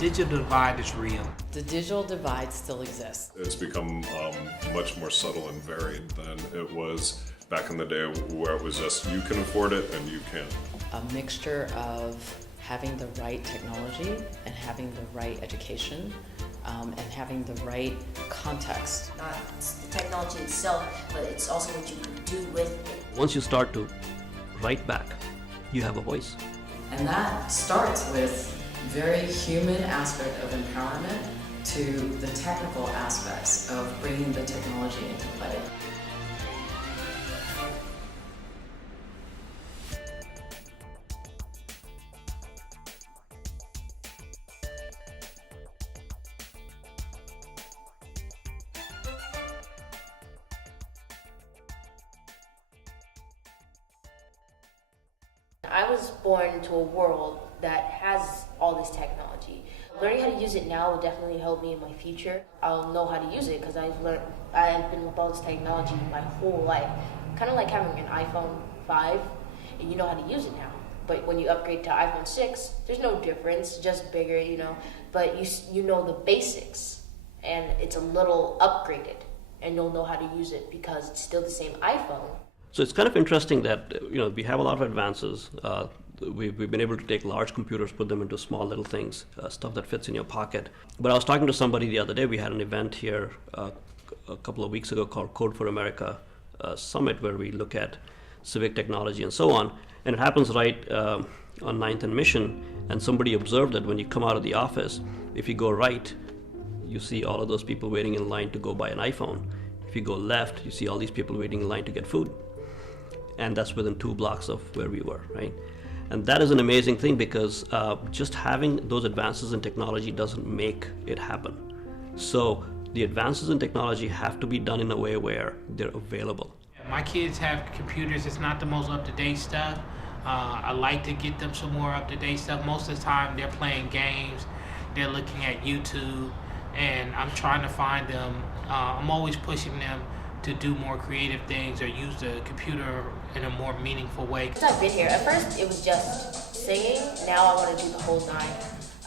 digital divide is real. The digital divide still exists. It's become much more subtle and varied than it was back in the day, where it was just you can afford it and you can't. A mixture of having the right technology and having the right education and having the right context. Not the technology itself, but it's also what you can do with it. Once you start to write back, you have a voice. And that starts with very human aspect of empowerment to the technical aspects of bringing the technology into play. I was born into a world that has all this technology. Learning how to use it now will definitely help me in my future. I'll know how to use it because I've been with all this technology my whole life. Kind of like having an iPhone 5 and you know how to use it now. But when you upgrade to iPhone 6, there's no difference, just bigger, you know. But you know the basics and it's a little upgraded and you'll know how to use it because it's still the same iPhone. So it's kind of interesting that we have a lot of advances. We've been able to take large computers, put them into small little things, stuff that fits in your pocket. But I was talking to somebody the other day. We had an event here a couple of weeks ago called Code for America Summit, where we look at civic technology and so on. And it happens right on 9th and Mission. And somebody observed that when you come out of the office, if you go right, you see all of those people waiting in line to go buy an iPhone. If you go left, you see all these people waiting in line to get food. And that's within 2 blocks of where we were, right? And that is an amazing thing because just having those advances in technology doesn't make it happen. So the advances in technology have to be done in a way where they're available. My kids have computers. It's not the most up-to-date stuff. I like to get them some more up-to-date stuff. Most of the time they're playing games, they're looking at YouTube, and I'm trying to find them. I'm always pushing them to do more creative things or use the computer in a more meaningful way. Since I've been here, at first it was just singing. Now I want to do the whole nine.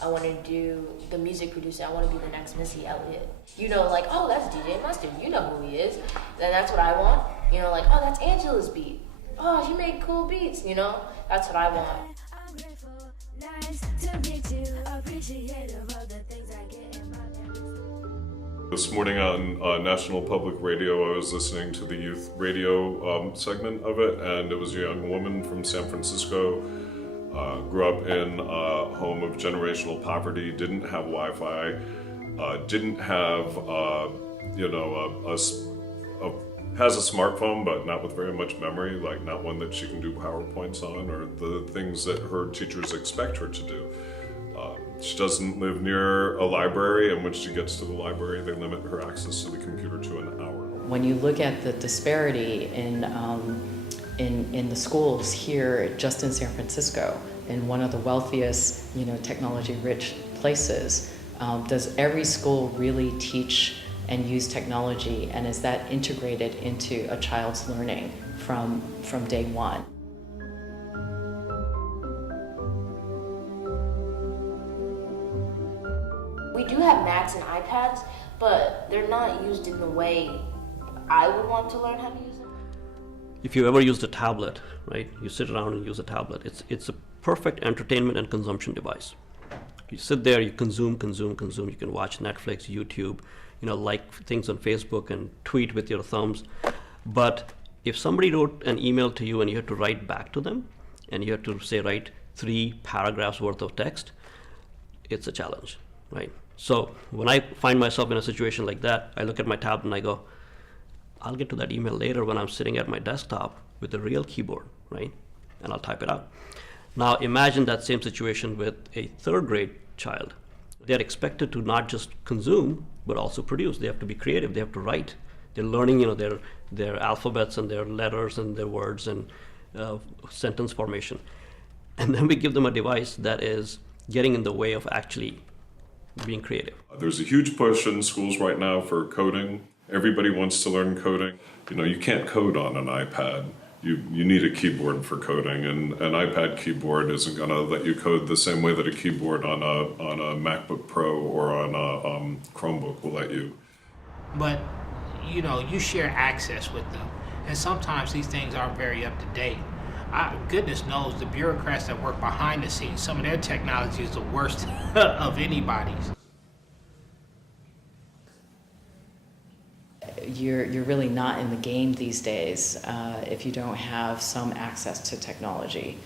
I want to do the music producer. I want to be the next Missy Elliott. You know, like, oh, that's DJ Mustard. You know who he is. Then that's what I want. You know, like, oh, that's Angela's beat. Oh, she made cool beats, you know? That's what I want. I'm grateful, nice to meet you, appreciative of the things I get in my life. This morning on National Public Radio, I was listening to the youth radio segment of it, and it was a young woman from San Francisco, grew up in a home of generational poverty, didn't have Wi-Fi, didn't have, has a smartphone, but not with very much memory, like not one that she can do PowerPoints on or the things that her teachers expect her to do. She doesn't live near a library, and when she gets to the library, they limit her access to the computer to an hour. When you look at the disparity in the schools here, just in San Francisco, in one of the wealthiest, technology-rich places, does every school really teach and use technology, and is that integrated into a child's learning from day one? We do have Macs and iPads, but they're not used in the way I would want to learn how to use them. If you ever used a tablet, right? You sit around and use a tablet. It's a perfect entertainment and consumption device. You sit there, you consume. You can watch Netflix, YouTube, like things on Facebook and tweet with your thumbs. But if somebody wrote an email to you and you had to write back to them, and you had to write 3 paragraphs worth of text, it's a challenge, right? So when I find myself in a situation like that, I look at my tablet and I go, I'll get to that email later when I'm sitting at my desktop with a real keyboard, right? And I'll type it out. Now imagine that same situation with a 3rd grade child. They're expected to not just consume, but also produce. They have to be creative, they have to write. They're learning, their alphabets and their letters and their words and sentence formation. And then we give them a device that is getting in the way of actually being creative. There's a huge push in schools right now for coding. Everybody wants to learn coding. You can't code on an iPad. you need a keyboard for coding, and an iPad keyboard isn't going to let you code the same way that a keyboard on a MacBook Pro or on a Chromebook will let you. But you share access with them, and sometimes these things aren't very up to date. Goodness knows the bureaucrats that work behind the scenes, some of their technology is the worst of anybody's. You're really not in the game these days if you don't have some access to technology.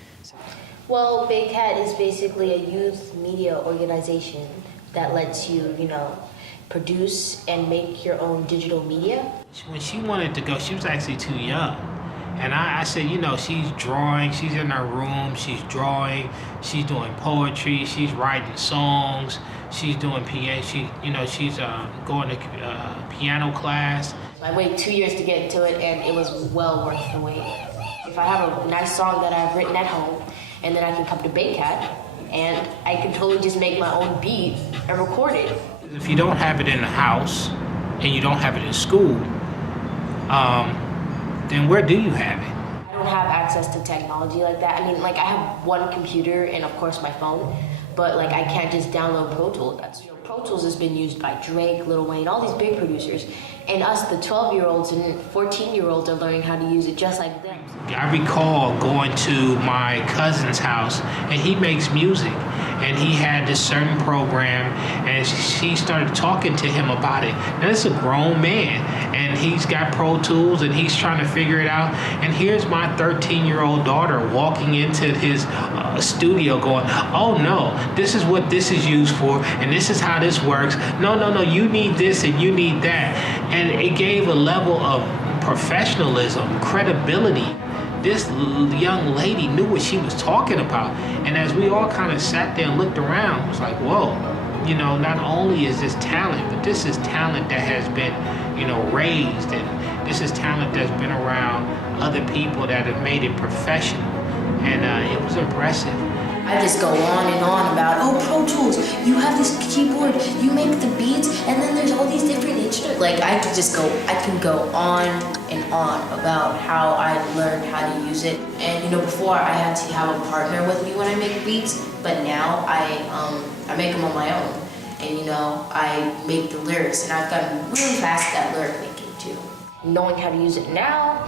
Well, Big Cat is basically a youth media organization that lets you, produce and make your own digital media. When she wanted to go, she was actually too young. And I said, she's drawing, she's in her room, she's drawing, she's doing poetry, she's writing songs, she's doing piano, she's going to piano class. I waited 2 years to get into it, and it was well worth the wait. If I have a nice song that I've written at home, and then I can come to Big Cat, and I can totally just make my own beat and record it. If you don't have it in the house, and you don't have it in school, then where do you have it? I don't have access to technology like that. I mean, I have one computer and of course my phone, but I can't just download Pro Tools. Pro Tools has been used by Drake, Lil Wayne, all these big producers, and us, the 12-year-olds and 14-year-olds, are learning how to use it just like them. I recall going to my cousin's house, and he makes music, and he had this certain program, and she started talking to him about it. Now, this is a grown man, and he's got Pro Tools, and he's trying to figure it out, and here's my 13-year-old daughter walking into his studio going, oh no, this is what this is used for, and this is how this works. No, you need this and you need that. And it gave a level of professionalism, credibility. This young lady knew what she was talking about. And as we all kind of sat there and looked around, it was like, whoa, not only is this talent, but this is talent that has been, raised, and this is talent that's been around other people that have made it professional. And it was impressive. I just go on and on about, Pro Tools, you have this keyboard, you make the beats, and then there's all these different instruments. I can go on and on about how I learned how to use it. And before I had to have a partner with me when I make beats, but now I make them on my own. And I make the lyrics, and I've gotten really fast at lyric making too. Knowing how to use it now,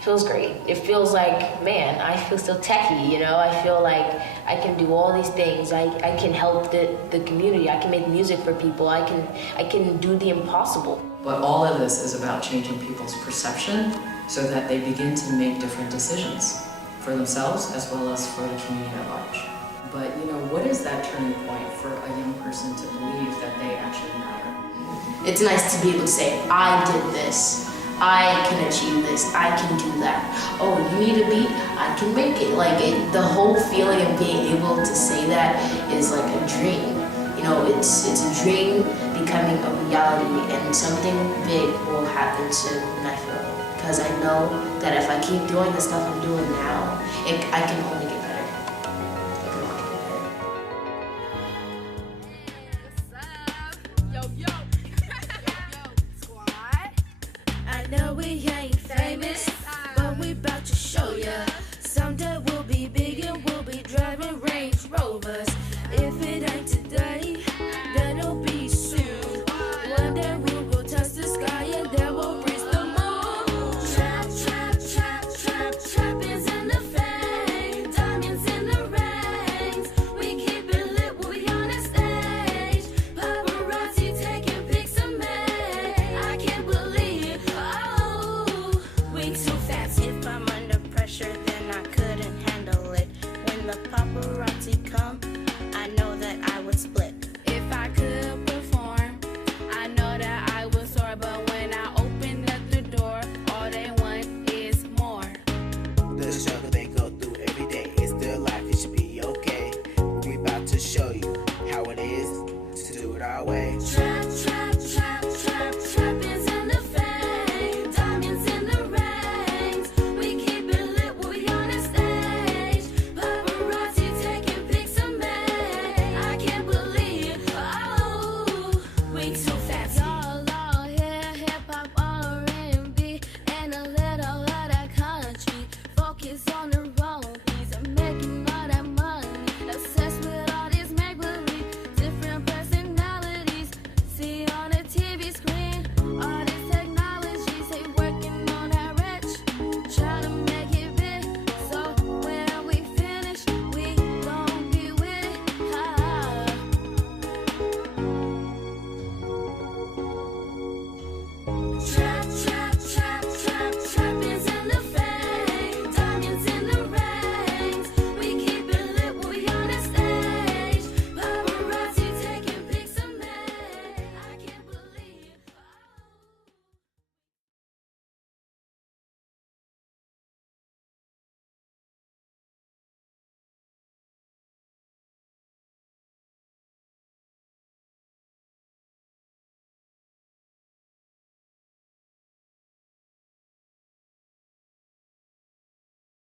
feels great. It feels like, man, I feel still techie, I feel like I can do all these things. I can help the community. I can make music for people. I can do the impossible. But all of this is about changing people's perception so that they begin to make different decisions for themselves as well as for the community at large. But what is that turning point for a young person to believe that they actually matter? It's nice to be able to say, I did this. I can achieve this, I can do that. Oh, you need a beat? I can make it. The whole feeling of being able to say that is like a dream. It's a dream becoming a reality, and something big will happen soon, and I feel it. Because I know that if I keep doing the stuff I'm doing now, I can only get better. I can only get better. Yo, squad. I know we ain't famous,